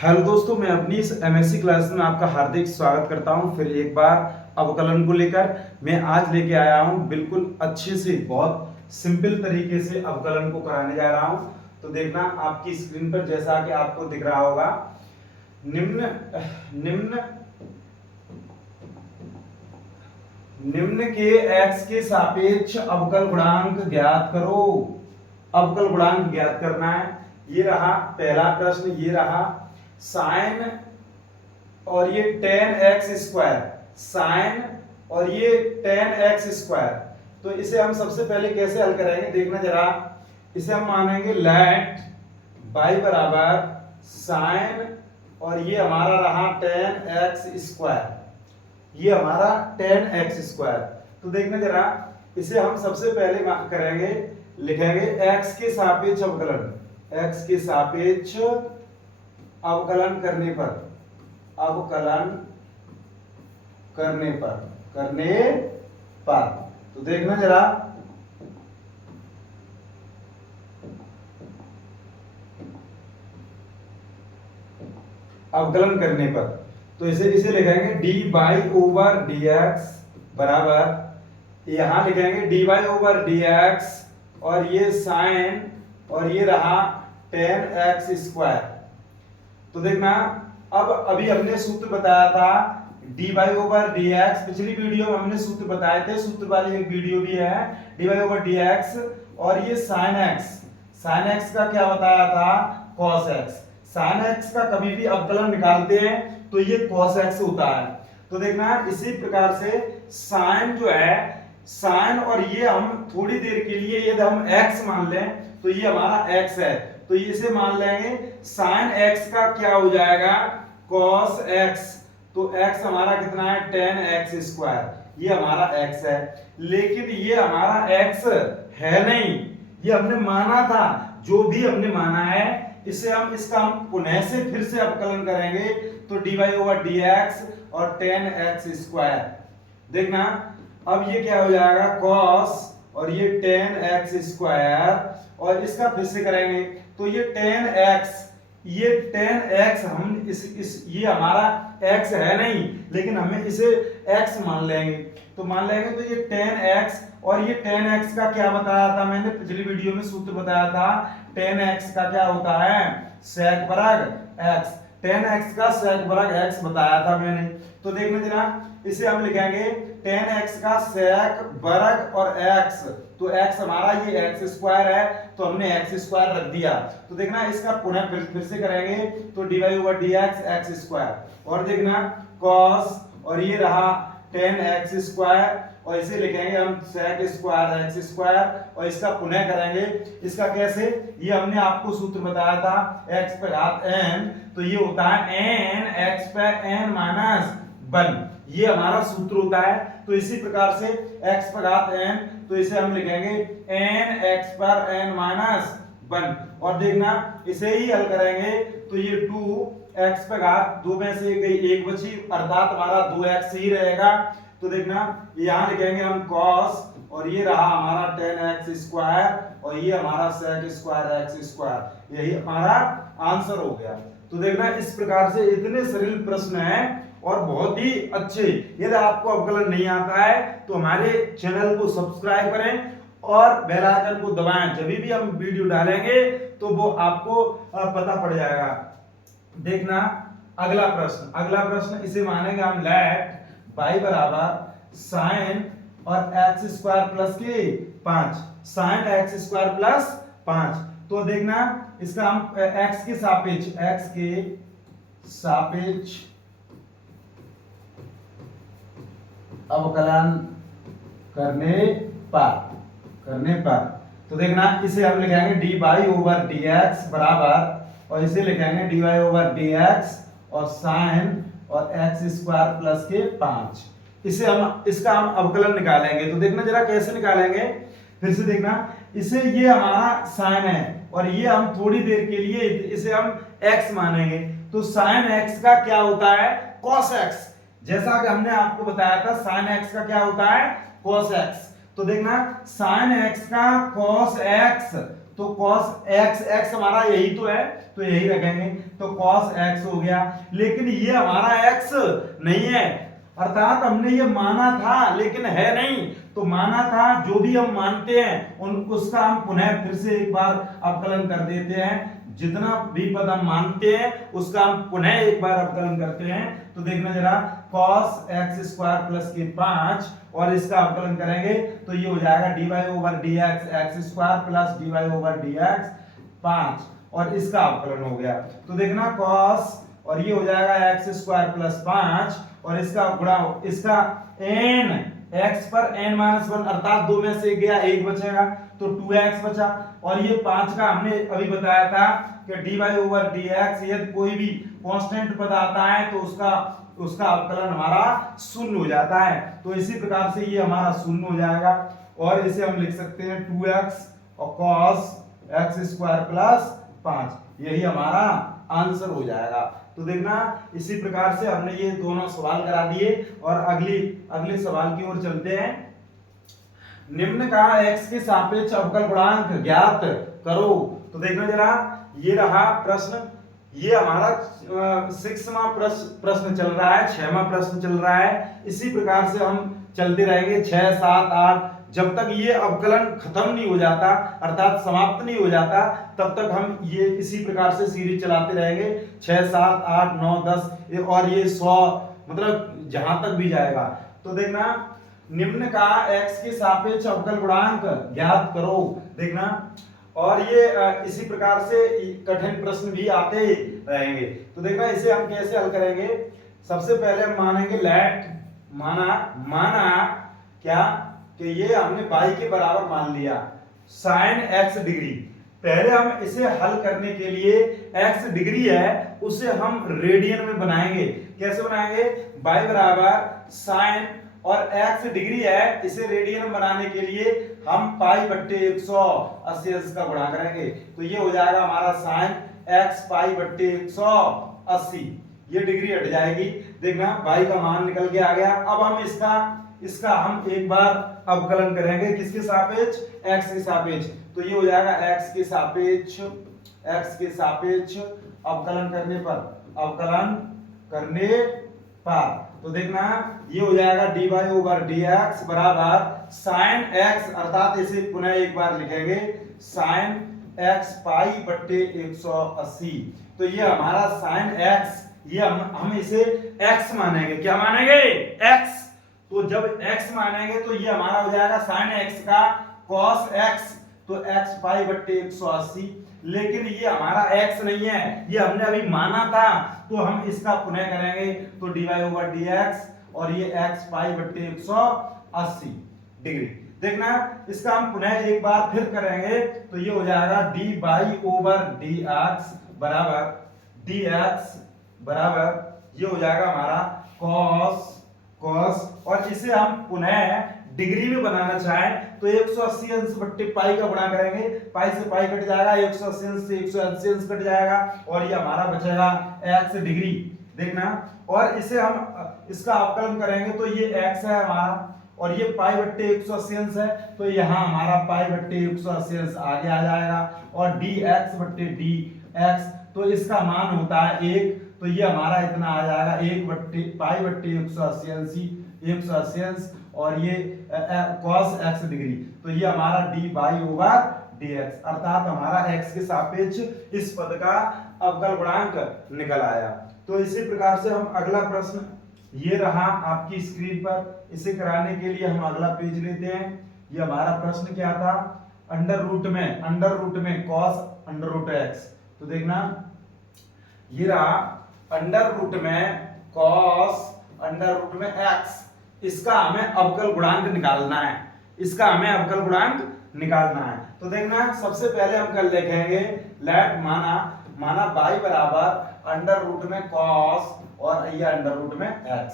Hello दोस्तों, मैं अपनी इस एमएससी क्लास में आपका हार्दिक स्वागत करता हूं। फिर एक बार अवकलन को लेकर मैं आज लेके आया हूं, बिल्कुल अच्छे से बहुत सिंपल तरीके से अवकलन को कराने जा रहा हूं। तो देखना आपकी स्क्रीन पर जैसा कि आपको दिख रहा होगा, निम्न निम्न निम्न के x के सापेक्ष अवकल गुणांक ज्ञात करो। अवकल गुणांक ज्ञात करना है। ये रहा पहला प्रश्न, ये रहा साइन और ये tan x स्क्वायर, साइन और ये tan x स्क्वायर। तो इसे हम सबसे पहले कैसे हल कराएंगे देखना जरा। इसे हम मानेंगे लेट y बराबर साइन और ये हमारा रहा tan x स्क्वायर, ये हमारा tan x स्क्वायर। तो देखना जरा, इसे हम सबसे पहले करेंगे, लिखेंगे x के सापेक्ष अवकलन, x के सापेक्ष अवकलन करने पर, अवकलन करने पर। तो देखना जरा, अवकलन करने पर तो इसे लिखेंगे dy ओवर dx बराबर, यहां लिखेंगे dy ओवर dx और ये साइन और ये रहा tan x स्क्वायर। तो देखना, अब अभी हमने सूत्र बताया था dy ओवर dx, पिछली वीडियो में हमने सूत्र बताए थे, सूत्र वाली एक वीडियो भी है, dy ओवर dx और ये sin x का क्या बताया था, cos x। sin x का कभी भी अवकलन निकालते हैं तो ये cos x होता है। तो देखना इसी प्रकार से sin जो है, sin और ये हम थोड़ी देर के लिए यदि हम x मान लें तो ये हमारा x है, तो इसे मान लेंगे sin x का क्या हो जाएगा, cos x। तो x हमारा कितना है, tan x स्क्वायर, ये हमारा x है। लेकिन ये हमारा x है नहीं, ये हमने माना था, जो भी हमने माना है इसे हम इसका पुनः से फिर से अवकलन करेंगे तो dy ओवर dx और tan x स्क्वायर। देखना अब ये क्या हो जाएगा, cos और ये tan x स्क्वायर और इसका फिर से करेंगे तो ये tan x हम इस ये हमारा x है नहीं, लेकिन हमें इसे x मान लेंगे। तो मान लेंगे तो ये tan x और ये tan x का क्या बताया था, मैंने पिछली वीडियो में सूत्र बताया था, tan x का क्या होता है, sec वर्ग x। tan x का sec वर्ग x बताया था मैंने। तो देखना जरा, इसे हम लिखेंगे tan x का sec वर्ग और x, तो x हमारा ये x स्क्वायर है तो हमने x स्क्वायर रख दिया। तो देखना इसका पुनः फिर से करेंगे तो dy over dx x square और देखना cos और ये रहा tan x स्क्वायर और इसे लिखेंगे हम sec स्क्वायर x स्क्वायर और इसका पुनः करेंगे। इसका कैसे, ये हमने आपको सूत्र बताया था x पे घात n, तो ये होता है n x पे n माइनस 1, ये हमारा सूत्र होता है। तो इसी प्रकार से x पे घात n, तो इसे हम लिखेंगे n x पर n माइनस 1 और देखना इसे ही हल करेंगे तो ये 2x पे घात 2 में से गई 1 बची, अर्थात हमारा 2x ही रहेगा। तो देखना यहां लिखेंगे हम cos और ये रहा हमारा tan x स्क्वायर और ये हमारा sec स्क्वायर x स्क्वायर, यही हमारा आंसर हो गया। तो देखना इस प्रकार से इतने सरल प्रश्न हैं और बहुत ही अच्छे। यदि आपको अवकलन नहीं आता है तो हमारे चैनल को सब्सक्राइब करें और बेल आइकन को दबाएं, जब भी हम वीडियो डालेंगे तो वो आपको पता पड़ जाएगा। देखना अगला प्रश्न इसे मानेंगे हम लेट y बराबर साइन और x स्क्वायर प्लस के 5, साइन x स्क्वायर प्लस 5। तो देखना इसका हम x के सापेक्ष अवकलन करने पर तो देखना इसे हम लिखेंगे dy ओवर dx बराबर और इसे लिखेंगे dy ओवर dx और साइन और x स्क्वायर प्लस के 5। इसका हम अवकलन निकालेंगे। तो देखना जरा कैसे निकालेंगे, फिर से देखना, इसे ये हमारा साइन है और ये हम थोड़ी देर के लिए इसे हम x मानेंगे। तो साइन x का क्या होता है, cos x, जैसा कि हमने आपको बताया था साइन x का क्या होता है, cos x। तो देखना sin x का cos x तो cos x, x हमारा यही तो है तो यही रखेंगे, तो cos x हो गया। लेकिन ये हमारा x नहीं है, अर्थात हमने ये माना था लेकिन है नहीं। तो माना था, जो भी हम मानते हैं उसका हम पुनः फिर से एक बार अवकलन कर देते हैं। जितना भी पद हम मानते हैं उसका हम पुनः एक बार अवकलन करते हैं। तो देखना जरा, cos x स्क्वायर प्लस के 5 और इसका अवकलन करेंगे तो ये हो जाएगा dy over dx x square plus dy over dx 5 और इसका अवकलन हो गया। तो देखना cos और ये हो जाएगा x स्क्वायर प्लस 5 और इसका गुणा, इसका n x पर n-1 अर्थात 2 में से गया 1 बचेगा तो 2x बचा। और ये 5 का हमने अभी बताया था कि dy ओवर dx यदि कोई भी कांस्टेंट पद आता है तो उसका अवकलन हमारा शून्य हो जाता है। तो इसी प्रकार से ये हमारा शून्य हो जाएगा और इसे हम लिख सकते हैं 2x और cos x स्क्वायर प्लस 5, यही हमारा आंसर हो जाएगा। तो देखना, इसी प्रकार से हमने ये दोनों सवाल करा दिए और अगले सवाल की ओर चलते हैं। निम्न का x के सापेक्ष अवकल गुणांक ज्ञात करो। तो देखना जरा, ये रहा प्रश्न, ये हमारा 6वां प्रश्न चल रहा है, 6वां प्रश्न चल रहा है। इसी प्रकार से हम चलते रहेंगे 6, 7, 8 जब तक ये अवकलन खत्म नहीं हो जाता अर्थात समाप्त नहीं हो जाता तब तक हम ये इसी प्रकार से सीरीज चलाते रहेंगे। 6, 7, 8, 9, 10 और ये 100 मतलब जहां तक भी जाएगा। तो देखना, निम्न का x के सापेक्ष अवकल गुणांक ज्ञात करो। देखना, और ये इसी प्रकार से कठिन प्रश्न भी आते ही रहेंगे। तो देखना, इसे हम कैसे हल करेंगे। सबसे पहले हम मानेंगे लेट, माना क्या कि ये हमने y के बराबर मान लिया sin x डिग्री। पहले हम इसे हल करने के लिए x डिग्री है उसे हम रेडियन में बनाएंगे। कैसे बनाएंगे, y बराबर sin और x डिग्री है, इसे रेडियन बनाने के लिए हम पाई बट्टे 180 अंश का गुणा करेंगे। तो ये हो जाएगा हमारा sin x पाई बट्टे 180, ये डिग्री हट जाएगी। देखना, y का मान निकल के आ गया। अब हम इसका हम एक बार अवकलन करेंगे, किसके सापेक्ष, x के सापेक्ष। तो ये हो जाएगा x के सापेक्ष अवकलन करने पर तो देखना, ये हो जाएगा dy ओवर dx बराबर sin x अर्थात इसे पुनः एक बार लिखेंगे sin x पाई बट्टे 180। तो ये हमारा sin x, ये हम इसे x मानेंगे। क्या मानेंगे, x। तो जब x मानेंगे तो ये हमारा हो जाएगा sin x का cos x, तो x पाई बट्टे 180। लेकिन ये हमारा x नहीं है, ये हमने अभी माना था तो हम इसका पुनः करेंगे तो dy ओवर dx और ये x पाई बट्टे 180 डिग्री। देखना, इसका हम पुनः एक बार फिर करेंगे तो ये हो जाएगा dy ओवर dx बराबर ये हो जाएगा हमारा cos और इसे हम पुनः डिग्री में बनाना चाहें तो 180 अंश बट्टे पाई का गुणा करेंगे, पाई से पाई कट जाएगा, 180 अंश से 180 अंश कट जाएगा और ये हमारा बचेगा x डिग्री। देखना, और इसे हम इसका अवकलन करेंगे तो ये x है हमारा और ये पाई बट्टे 180 अंश है तो यहाँ हमारा पाई बट्टे 180 अंश आगे आ जाएगा और dx बट्टे dx तो इसका मान होता है 1, तो ये हमारा इतना आ जाएगा 1 बट्टे पाई बट्टे 180 अंश और ये cos x डिग्री। तो ये हमारा dy ओवर dx अर्थात हमारा x के सापेक्ष इस पद का अवकल गुणांक निकल आया। तो इसी प्रकार से हम अगला प्रश्न, ये रहा आपकी स्क्रीन पर, इसे कराने के लिए हम अगला पेज लेते हैं। ये हमारा प्रश्न क्या था, अंडर रूट में cos अंडर रूट x। तो देखना, ये रहा अंडर रूट में cos अंडर रूट में x, इसका हमें अवकल गुणांक निकालना है। तो देखना, सबसे पहले हम कर लिखेंगे लेट माना y बराबर अंडर रूट में cos और ये अंडर रूट में x।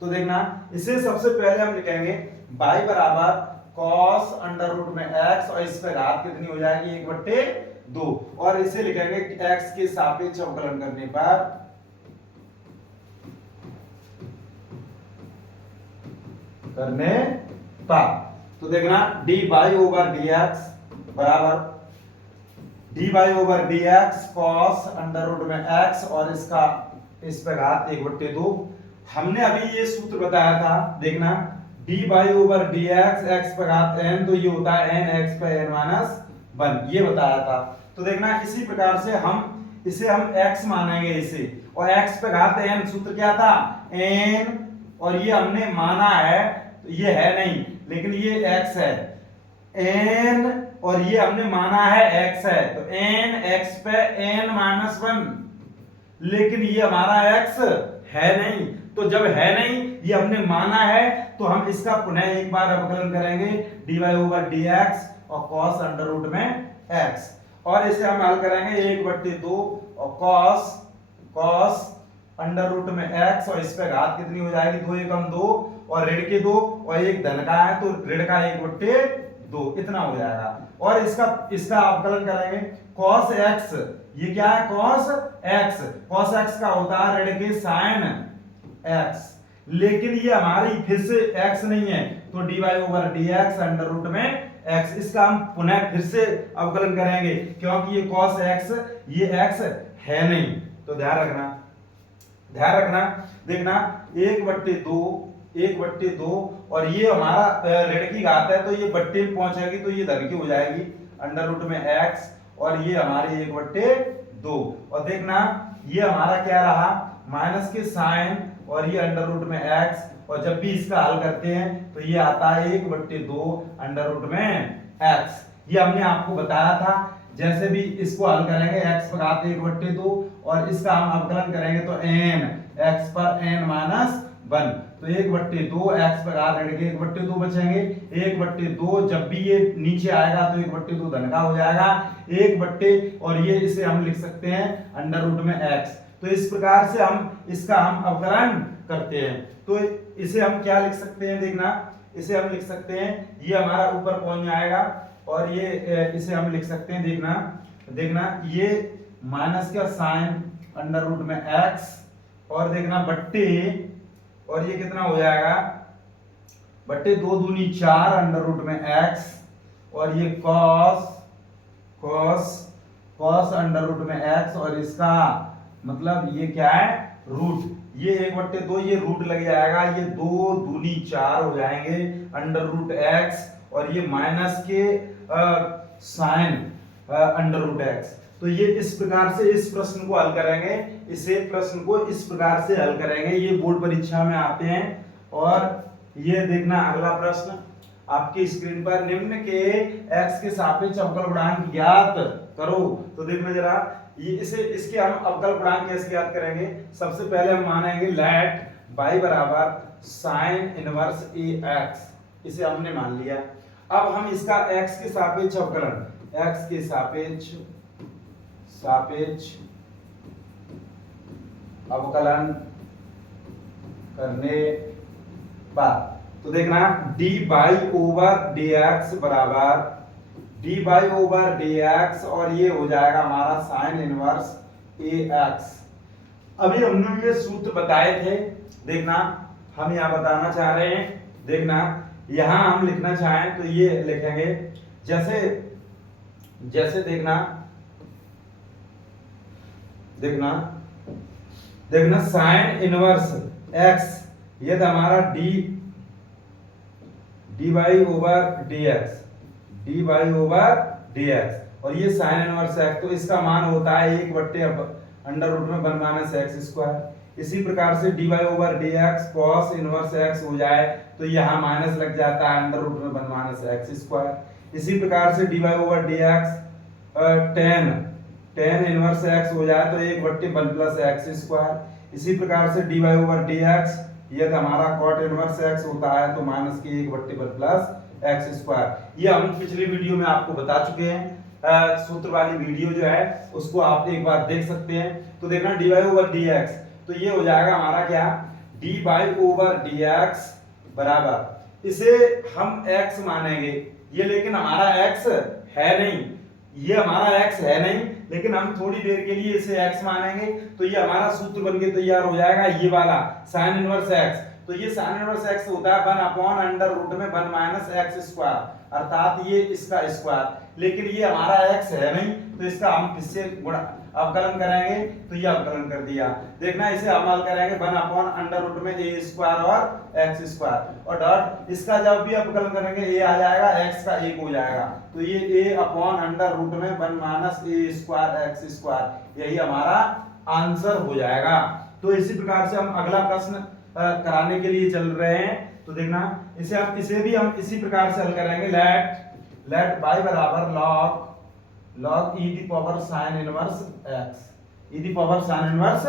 तो देखना, इसे सबसे पहले हम लिखेंगे y बराबर cos अंडर रूट में x और इस पे घात कितनी हो जाएगी 1/2 और इसे लिखेंगे x के सापेक्ष अवकलन करने पर तो देखना dy ओवर dx बराबर d by over d x cos under root में एक्स और इसका इस पे घात 1/2। हमने अभी ये सूत्र बताया था, देखना D by over d x पे घात n, तो ये होता है n x पे n माइनस 1, ये बताया था। तो देखना इसी प्रकार से इसे हम x मानेंगे इसे, और x पे घात n सूत्र क्या था n, और ये हमने माना है तो ये है नहीं लेकिन ये x है n, और ये हमने माना है x है, तो n x पे n माइनस 1, लेकिन ये हमारा x है नहीं। तो जब है नहीं, ये हमने माना है, तो हम इसका पुनः एक बार अवकलन करेंगे dy ओवर dx और cos अंडर रूट में x, और इसे हम हल करेंगे 1/2 और cos अंडर रूट में x, और इस पे घात कितनी हो जाएगी 2 एकम 2 और ऋण के 2 और एक धन का है तो ऋण का 1/2 इतना हो जाएगा। और इसका अवकलन करेंगे cos x, ये क्या है cos x का होता है ऋण के sin x, लेकिन ये हमारी फिर से x नहीं है, तो dy over dx under root में x, इसका हम पुनः फिर से अवकलन करेंगे क्योंकि ये cos x ये x है नहीं। तो ध्यान रखना देखना 1/2 और ये हमारा ऋण की घात है तो ये बट्टे में पहुंचेगी तो ये धन की हो जाएगी अंडर रूट में x, और ये हमारी 1/2, और देखना ये हमारा क्या रहा माइनस के साइन और ये अंडर रूट में x, और जब भी इसका हल करते हैं तो ये आता है 1/2 अंडर रूट में x। ये हमने आपको बताया था, जैसे भी इसको हल करेंगे x पर घात 1/2 और इसका हम अवकलन करेंगे तो n x पर n माइनस 1, तो 1/2 x पर घात ऋण के 1/2 बचेंगे 1/2, जब भी ये नीचे आएगा तो 1/2 धन का हो जाएगा 1/, और ये इसे हम लिख सकते हैं अंडर रूट में x। तो इस प्रकार से इसका हम अवकलन करते हैं। तो इसे हम क्या लिख सकते हैं, देखना इसे हम लिख सकते हैं, ये हमारा ऊपर पहुंच जाएगा, और ये इसे हम लिख सकते हैं, देखना ये माइनस का साइन अंडर रूट में x, और देखना बट्टे, और ये कितना हो जाएगा बट्टे 2 दूनी 4 अंडर रूट में x, और ये cos अंडर रूट में x, और इसका मतलब ये क्या है रूट, ये 1/2 ये रूट लग जाएगा, ये 2 दूनी 4 हो जाएंगे अंडर रूट x, और ये माइनस के साइन अंडर रूट x। तो ये इस प्रकार से इस प्रश्न को हल करेंगे, प्रश्न को इस प्रकार से हल करेंगे, ये बोर्ड परीक्षा में आते हैं। और ये देखना अगला प्रश्न आपकी स्क्रीन पर, निम्न के x के सापेक्ष अवकल गुणांक ज्ञात करो। तो देखना जरा इसके हम अवकल गुणांक कैसे ज्ञात करेंगे। सबसे पहले हम मानेंगे लेट y बराबर sin इनवर्स ax, इसे हमने मान लिया। अब हम इसका x के सापेक्ष अवकलन, x के सापेक्ष अवकलन करने पर, तो देखना dy ओवर dx बराबर dy ओवर dx, और ये हो जाएगा हमारा sin इनवर्स ax। अभी हमने ये सूत्र बताए थे, देखना हम यहाँ बताना चाह रहे हैं, देखना यहाँ हम लिखना चाहें तो ये लिखेंगे, जैसे देखना sin इनवर्स x, ये था हमारा dy ओवर dx, और ये sin इनवर्स x, तो इसका मान होता है 1/, अंडर रूट में 1 माइनस एक्स स्क्वायर। इसी प्रकार से dy over dx cos inverse x हो जाए तो यहाँ माइनस लग जाता है अंडर रूट में 1 माइनस एक्स स्क्वायर। इसी प्रकार से dy over dx tan inverse x हो जाए तो 1/1 प्लस एक्स स्क्वायर। इसी प्रकार से dy ओवर dx ये हमारा cot इनवर्स x होता है तो माइनस के 1/1 प्लस एक्स स्क्वायर। ये हम पिछली वीडियो में आपको बता चुके हैं, सूत्र वाली वीडियो जो है उसको आप एक बार देख सकते हैं। तो देखना dy ओवर dx, तो ये हो जाएगा हमारा क्या dy ओवर dx बराबर, इसे हम x मानेंगे, ये लेकिन हमारा x है नहीं, ये हमारा x है नहीं, लेकिन हम थोड़ी देर के लिए इसे x मानेंगे तो ये हमारा सूत्र बनके तैयार हो जाएगा, ये वाला sin इनवर्स x। तो ये sin इनवर्स x होता है 1 अपॉन अंडर रूट में 1 माइनस एक्स स्क्वायर, अर्थात ये इसका स्क्वायर, लेकिन ये हमारा x है नहीं तो इसका हम किससे गुणा अवकलन करेंगे, तो ये अवकलन कर दिया। देखना इसे हम हल करेंगे 1/√में a स्क्वायर और x स्क्वायर, और डॉट इसका जब भी अवकलन करेंगे a आ जाएगा, x का 1 हो जाएगा, तो ये a/√में 1 - a स्क्वायर x स्क्वायर, यही हमारा आंसर हो जाएगा। तो इसी प्रकार से हम अगला प्रश्न कराने के लिए चल रहे हैं। तो देखना इसे भी हम इसी प्रकार से हल करेंगे। लेट y बराबर log e the power sin inverse x, e the power sin inverse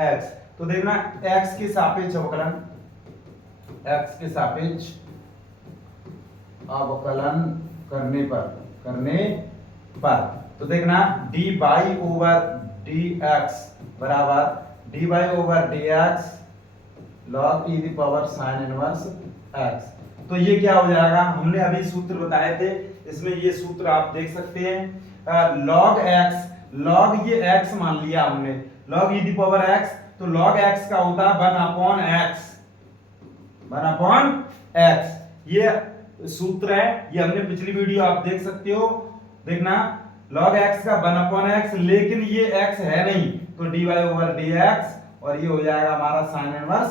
x। तो देखना x के सापेक्ष अवकलन, x के सापेक्ष अवकलन करने पर तो देखना dy ओवर dx बराबर dy over dx log e the power sin inverse x। तो ये क्या हो जाएगा, हमने अभी सूत्र बताए थे, इसमें ये सूत्र आप देख सकते हैं। log x, log ये x मान लिया हमने, log e the power x, तो log x का होता है 1/x। ये सूत्र है, ये हमने पिछली वीडियो आप देख सकते हो। देखना log x का 1/x, लेकिन ये x है नहीं, तो dy ओवर dx, और ये हो जाएगा हमारा sin इनवर्स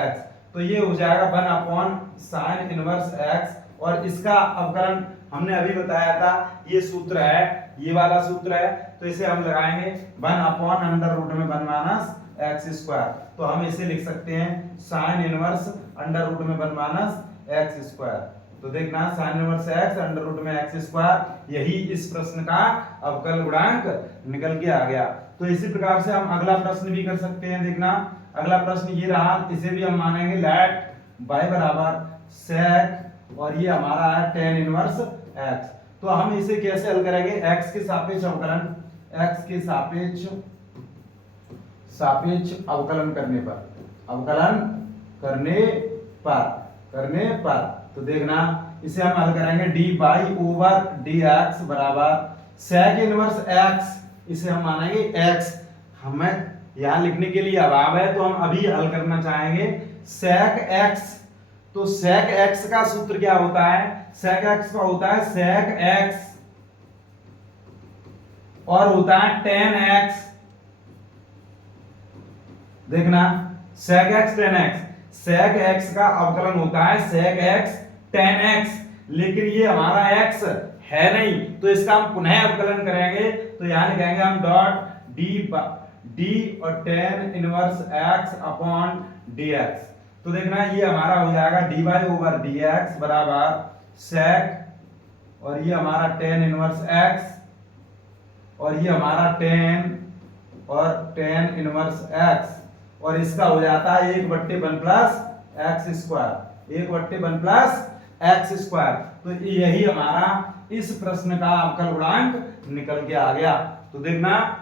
x। तो ये हो जाएगा 1/sin इनवर्स x, और इसका अवकलन हमने अभी बताया था, ये सूत्र है, ये वाला सूत्र है। तो इसे हम लगाएंगे 1/√में 1 - x स्क्वायर, तो हम इसे लिख सकते हैं sin इनवर्स √में 1 - x स्क्वायर। तो देखना sin इनवर्स x √में x स्क्वायर, यही इस प्रश्न का अवकल गुणांक निकल के आ गया। तो इसी प्रकार से हम अगला प्रश्न भी कर सकते हैं। देखना अगला प्रश्न ये रहा, इसे भी हम मानेंगे लेट y बराबर sec, और ये हमारा है tan इनवर्स x। तो हम इसे कैसे हल करेंगे, x के सापेक्ष अवकलन, x के सापेक्ष अवकलन करने पर तो देखना इसे हम हल करेंगे dy ओवर dx बराबर sec इनवर्स x, इसे हम मानेंगे x। हमें यहाँ लिखने के लिए अभाव है, तो हम अभी हल करना चाहेंगे sec x। तो sec x का सूत्र क्या होता है, sec x का होता है sec x और होता है tan x। देखना sec x tan x, sec x का अवकलन होता है sec x tan x, लेकिन ये हमारा x है नहीं, तो इसका हम पुनः अवकलन करेंगे। तो यहाँ लिखेंगे हम डॉट d और tan inverse x upon dx। तो देखना ये हमारा हो जाएगा dy ओवर dx बराबर sec, और ये हमारा tan इनवर्स x, और ये हमारा tan इनवर्स x, और इसका हो जाता है 1/1 plus x square, 1/1 plus x square. तो यही हमारा इस प्रश्न का अवकल गुणांक निकल के आ गया। तो देखना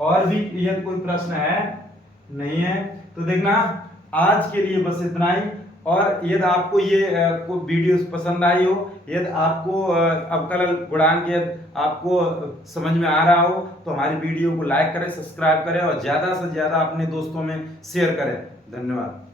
और भी यदि कोई प्रश्न है नहीं है, तो देखना आज के लिए बस इतना ही। और यदि आपको ये कोई वीडियो पसंद आई हो, यदि आपको अवकल गुणांक यदि आपको समझ में आ रहा हो, तो हमारी वीडियो को लाइक करें, सब्सक्राइब करें और ज़्यादा से ज़्यादा अपने दोस्तों में शेयर करें। धन्यवाद।